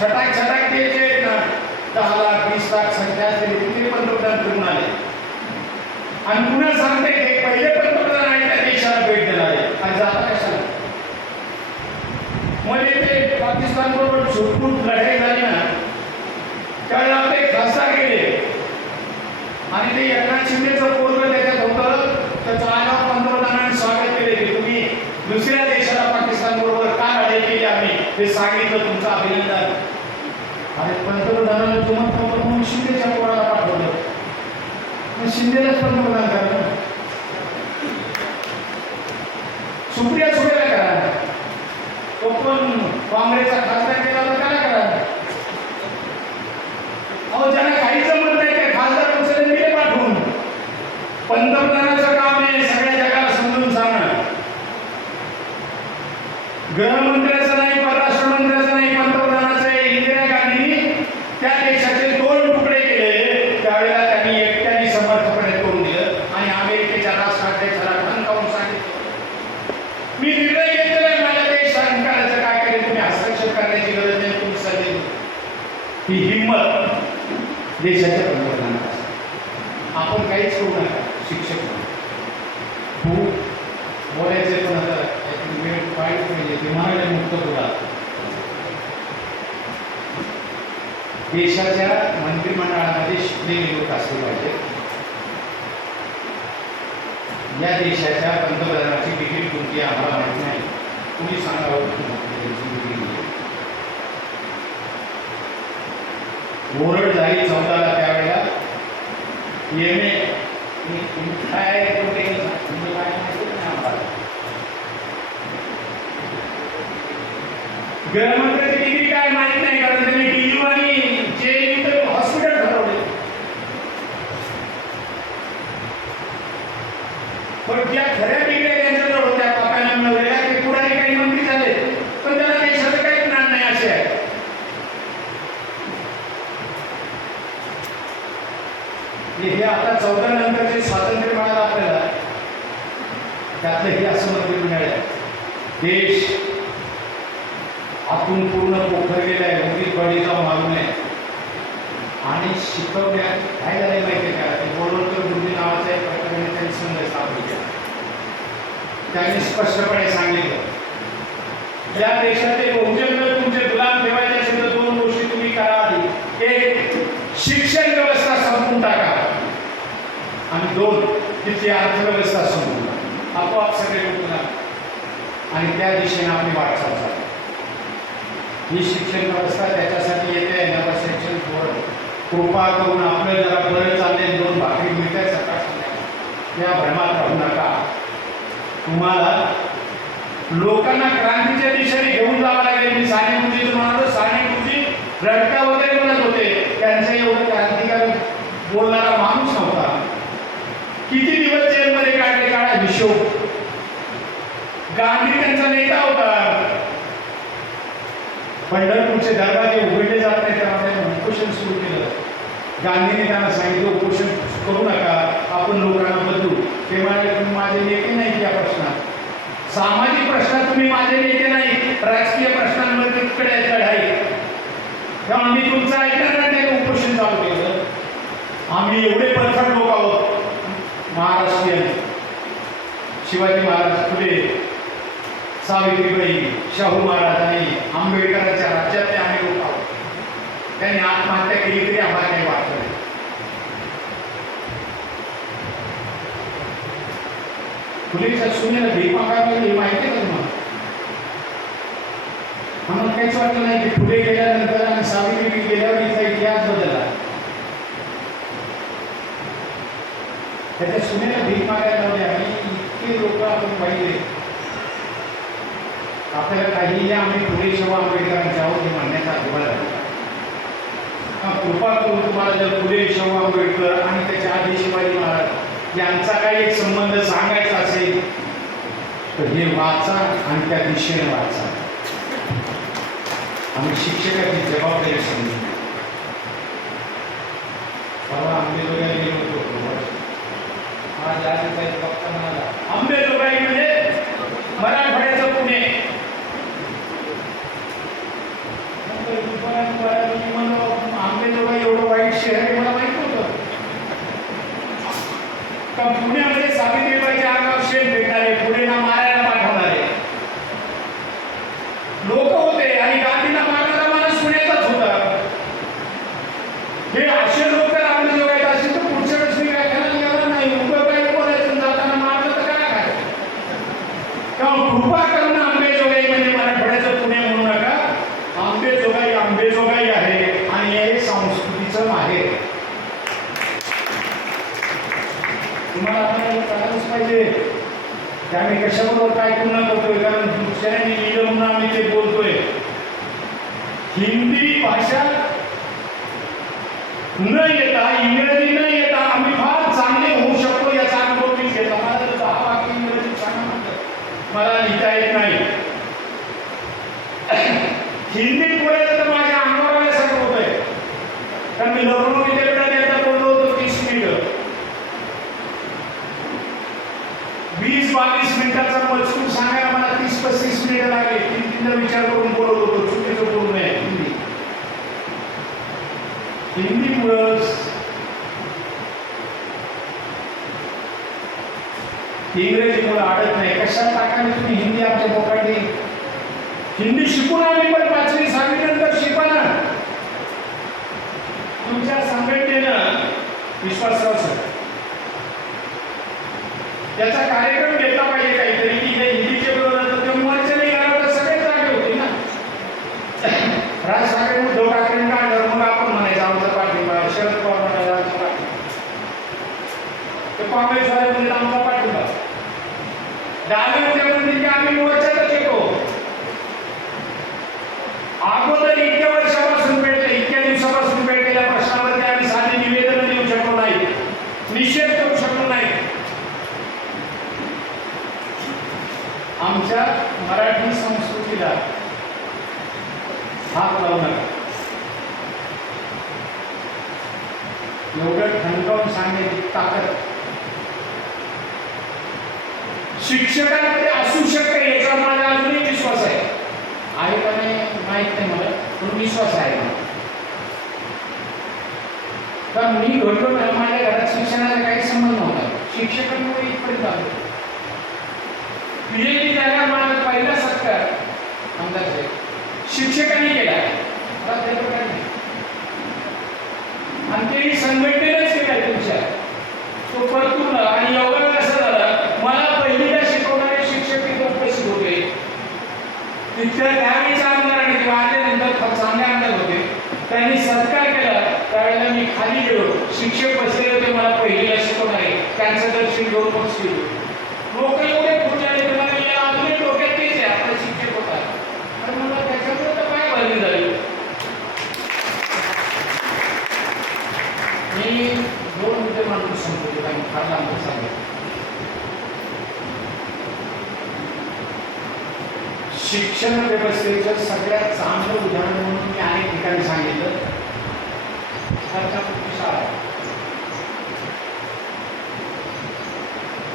छटाक छटाक ते जे आहेत ना दहा लाख वीस लाख संख्या असलेले तिथे पंतप्रधान फिरून आले. आणि पुन्हा सांगते हे पहिले पंतप्रधान आहे त्या देशाला भेट देणार आहे. आणि जाता कशाला? मध्ये ते पाकिस्तान बरोबर झोपून लढाई झाली ना त्यावेळेला आपले खासदार गेले. आणि ते एकनाथ शिंदेचं पोरग त्याच्यात होतं. त्याचं आगाव पंतप्रधानांनी स्वागत केले की तुम्ही दुसऱ्या देशाला पाकिस्तान बरोबर का लढाई केली आम्ही? हे सांगितलं तुमचं अभिनंदन. आणि पंतप्रधानांनी तुमत नव्हतं म्हणून शिंदेच्या कोणाला पाठवलं मग शिंदेलाच पंतप्रधान करा सुप्रिया सुप्रिया करा तो पण काँग्रेसचा खासदार केला तर त्याला करा अहो ज्यांना काही जमत नाही त्या खासदार पक्षाने दिले पाठवून. पंतप्रधानाचं काम आहे सगळ्या जगाला समजून सांगणं. गृहमंत्र्याचं नाही परराष्ट्र मंत्र्याचं नाही पंतप्रधानाचं आहे इंदिरा गांधींनी त्या देशाचे दोन तुकडे केले त्यावेळेला त्यांनी एकट्याने समर्थपणे करून दिलं आणि अमेरिकेच्या राष्ट्राध्यक्षाला ठणकावून सांगितलं मी निर्णय घेतलेला आहे माझ्या देश सरकारचं काय केले तुम्ही हस्तक्षेप करण्याची गरज नाही तुम्ही सल्ले द्या. ही हिंमत देशाच्या पंतप्रधानाला आपण काहीच करू नका शिक्षक म्हणून. बोलायचे पण आता वेळ वाईट पाहिजे ते मुक्त तुला देशाच्या मंत्रिमंडळामध्ये शिकलेले लोक असले पाहिजे. या देशाच्या पंतप्रधानाची तिकीट कोणती आम्हाला माहिती नाही. तुम्ही सांगावं हो की त्यांची डिग्री आहे. ओरड जाईल चौदाला त्यावेळेला. एम ए काय कुठे म्हणजे गृहमंत्र्याची डिग्री काय माहीत नाही कारण त्यांनी टीयू आणि जे तर हॉस्पिटल ठरवले पण ज्या खऱ्या डिग्र्या त्यांच्याजवळ होत्या पापायला मिळवलेल्या ते पुढारी काही मंत्री झाले पण त्याला देशाचं काही ज्ञान नाही असे आहे की हे आता चौदा नंतरचे स्वातंत्र्य मिळालं आपल्याला. त्यातलं हे असं मंत्री मिळालं देश आतून पूर्ण पोखरलेला आहे उगीच बळी जाऊन मारू नये आणि शिकवण्या काय झालंय माहिती आहे का? ते बोलवकर गुरुजी नावाचा एक प्रकारे त्यांनी संघ स्थापन केला. त्यांनी स्पष्टपणे सांगितलं. ज्या देशातले बहुजन जर तुमचे गुलाम ठेवायचे असेल तर दोन गोष्टी तुम्ही करा आधी एक शिक्षण व्यवस्था संपवून टाका आणि दोन तिथली अर्थव्यवस्था समजून आपोआप सगळे लोक आणि त्या दिशेने आपली वाटचाल झाली ही शिक्षण व्यवस्था त्याच्यासाठी येते नवं शैक्षणिक धोरण. कृपा करून आपलं जरा बरं चालले दोन भाकरी मिळतात सकाळ या भ्रमात राहू नका. तुम्हाला लोकांना क्रांतीच्या दिशेने घेऊन जावं लागेल. मी साने गुरुजीचं म्हणालो साने गुरुजी रडका वगैरे म्हणत होते त्यांचं एवढं क्रांतिकारी बोलणारा माणूस नव्हता किती दिवस जेलमध्ये काढले काढा हिशोब गांधी त्यांचा नेता होता पंढरपूरचे दरवाजे उघडले जात नाही तेव्हा त्यांनी उपोषण सुरू केलं गांधीने त्यांना सांगितलं उपोषण करू नका आपण लोकांना बदलू. ते म्हणाले तुम्ही माझे नेते नाही त्या प्रश्नात. सामाजिक प्रश्नात तुम्ही माझे नेते नाही राजकीय प्रश्नांमध्ये तिकडे चढाई. त्यामुळे मी तुमचं ऐकलं नाही ते उपोषण चालू केलं. आम्ही एवढे परखड लोक आहोत महाराष्ट्रीयन. शिवाजी महाराज फुले सावित्रीबाई शाहू महाराज आणि आंबेडकरांच्या राज्यातले आम्ही लोक आहोत. त्यांनी आत्महत्या केली तरी आम्हाला काही वाटलं नाही. फुलेच्या सुनेला भीक मागायला माहिती का तुम्हाला? आम्हाला काहीच वाटलं नाही की फुले गेल्यानंतर आणि सावित्री गेल्यावर इथला इतिहास बदलला. त्याच्या सुनेला भीक मागायला लावले आणि इतके लोक आपण पाहिले. आपल्याला काहीही आम्ही पुढे शेवा आंबेडकरांच्या आहोत हे म्हणण्याचा अभिमान आहे. कृपा करून तुम्हाला जर पुढे शाहू आंबेडकर आणि त्याच्या आधी शिवाजी महाराज यांचा काही एक संबंध सांगायचा असेल तर हे वाचा आणि त्या दिशेने वाचा. आम्ही शिक्षकाची जबाबदारी समजून परवा आंबेडकर होतो आज आज काही पक्का म्हणाला आंबेजोगाई म्हणजे मराठवाड्याचं पुणे मुंबई दुपारात पुण्यामध्ये सावित्रीबाईच्या अंगावर शेत भेटणारे पुढे ना मारायला पाठवणारे लोक होते आणि गांधींना मारणारा माणूस पुण्याचाच होता हे असे लोक जर आपल्या जवळ येत असेल तर पुढच्या वेळेस मी काय करायला येणार नाही उभं काय बोलायचं आणि जाताना मारलं तर काय काय तेव्हा कृपा करून आंबेजोगाई म्हणजे मराठवाड्याचं पुणे म्हणू नका आंबेजोगाई आंबेजोगाई आहे आणि हे संस्कृतीचं आहे तुम्हाला आता कळालंच पाहिजे. की आम्ही कशाबरोबर काय तुलना करतोय? कारण दुसऱ्यांनी लिहिलं म्हणून आम्ही ते बोलतोय. हिंदी भाषा न येता इंग्रजी न येता आम्ही फार चांगले होऊ शकतो याचा अनुभव मी घेतला मला तर दहा वाक्य इंग्रजी सांगा म्हटलं मला लिहिता येत नाही हिंदीत बोलायचं तर माझ्या अंगावर आल्यासारखं होतंय कारण मी लखनौ विद्यापीठात एकदा बोललो होतो तीस मिनिटं वीस बावीस मिनिटाचा मजकूर सांगायला मला तीस पस्तीस मिनिटं लागले विचार करून बोलत होतो चुकीचं बोलू नये. हिंदी हिंदीमुळं इंग्रजीमुळं आडत नाही. कशा टाकाने तुम्ही हिंदी आमच्या पोकाटी हिंदी शिकून आम्ही पण पाचवी सहावी नंतर शिका ना तुमच्या संघटनेनं विश्वास त्याचा कार्यक्रम घेतला पाहिजे काहीतरी की हे हिंदीचे विरोधात ते मोर्चे नाही करावं तर सगळे जागे होते ना राज ठाकरे उद्धव ठाकरे काढलं मग आपण म्हणायचं आमचा पाठिंबा शरद पवार म्हणायचा आमचा पाठिंबा ते काँग्रेस वाले म्हणजे आमचा पाठिंबा डावे होते की आम्ही मोर्चातच येतो अगोदर इतक्या वर्षापासून भेटले इतक्या दिवसापासून भेटलेल्या प्रश्नावरती आम्ही साधे निवेदन देऊ शकलो नाही. निषेध करू शकलो नाही. आमच्या मराठी संस्कृतीला हात लावू नका एवढं ठणकावून सांगण्याची ताकद शिक्षकांमध्ये असू शकते याचा माझा अजूनही विश्वास आहे. आहे का नाही माहीत नाही मला पण विश्वास आहे मला. कारण मी घडलो ना माझ्या घरात शिक्षणाला काही संबंध नव्हता. शिक्षकांमुळे इथपर्यंत आलो. पीएचडी झाल्या माझा पहिला सत्कार अंदाजे शिक्षकांनी केला. प्राध्यापकांनी आणि ते संघटनेनंच केलं तुमच्या तो परतून आणि एवढं कसं झालं मला पहिलीला शिकवणारे शिक्षक तिथे उपस्थित होते तिथल्या त्यावेळीच्या आमदारांनी किंवा आल्यानंतर फार चांगले आमदार होते त्यांनी सत्कार केला त्यावेळेला मी खाली गेलो शिक्षक बसले होते मला पहिलीला शिकवणारे त्यांचं दर्शन घेऊन बसले लोक एवढे पुढे आले की मला या अजूनही डोक्यात तेच आहे आपला शिक्षक होता तर मला त्याच्यामुळे तर काय भरली झाली मी दोन मुद्दे मांडून संपवतो काही फार लांब सांगतो परिस्थितीचं सगळ्यात चांगलं उदाहरण म्हणून मी अनेक ठिकाणी सांगितलं.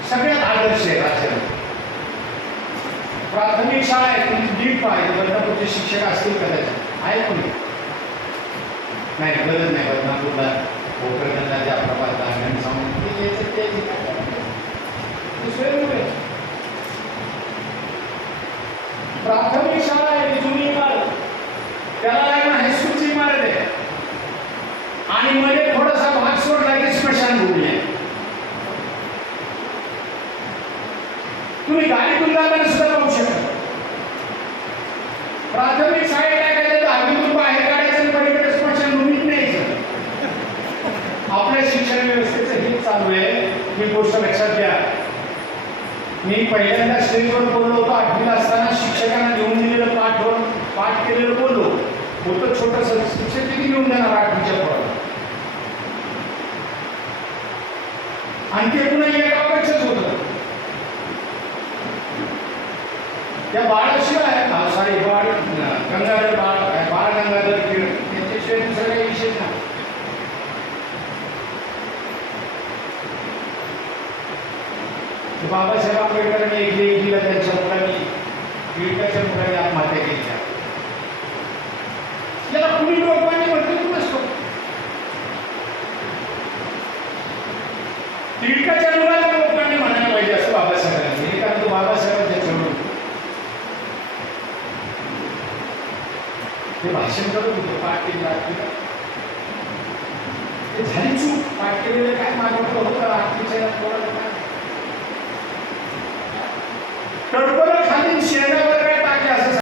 सगळ्यात आदर्श आहे राज्यात प्राथमिक शाळा आहे तुमची डीप आहे बदलापूरचे शिक्षक असतील कदाचित. आहे कोणी? नाही गरज नाही बदनापूरला भोकरदनला जाफराबादला घनसावंगी ते याचं ते जे काय करायचं. ते स्वयंमुळे प्राथमिक शाळा आहे ती जुनी इमारत त्याला लागणं हायस्कूलची इमारत आहे आणि मध्ये थोडासा भाग सोडला की स्मशानभूमी आहे तुम्ही गाडीतून जाताना सुद्धा जाऊ शकता. प्राथमिक शाळेत काय तर हद्दीतून बाहेर काढायचं आणि पलीकडे स्मशानभूमीत न्यायचं. आपल्या शिक्षण व्यवस्थेचं हेच चालू आहे. ही गोष्ट लक्षात घ्या. मी पहिल्यांदा स्टेजवर बोललो होतो. आठवीला असताना शिक्षकांना घेऊन दिलेलं पाठवर पाठ केलेलं बोललो. होतं छोटंसं शिक्षक किती घेऊन देणार आठवीच्या पुढं आणखी ते पुन्हा एका अपेक्षाच होतं त्या बाळाशिवाय सॉरी बाळ गंगाधर बाळ बाळ गंगाधर टिळक याच्याशिवाय दुसरा काही विषय नाही. बाबासाहेब आंबेडकरांनी एक लेख त्यांच्या मुलांनी टिळकाच्या मुलांनी आत्महत्या केली. याला कुणी लोकांनी म्हटलं तू नसतो टिळकाच्या मुलांनी ते भाषण करत होते पाठ केली आरतीला ते झाली चूक पाठ केलेलं काय मागवलं होतं? आरतीच्या पोराला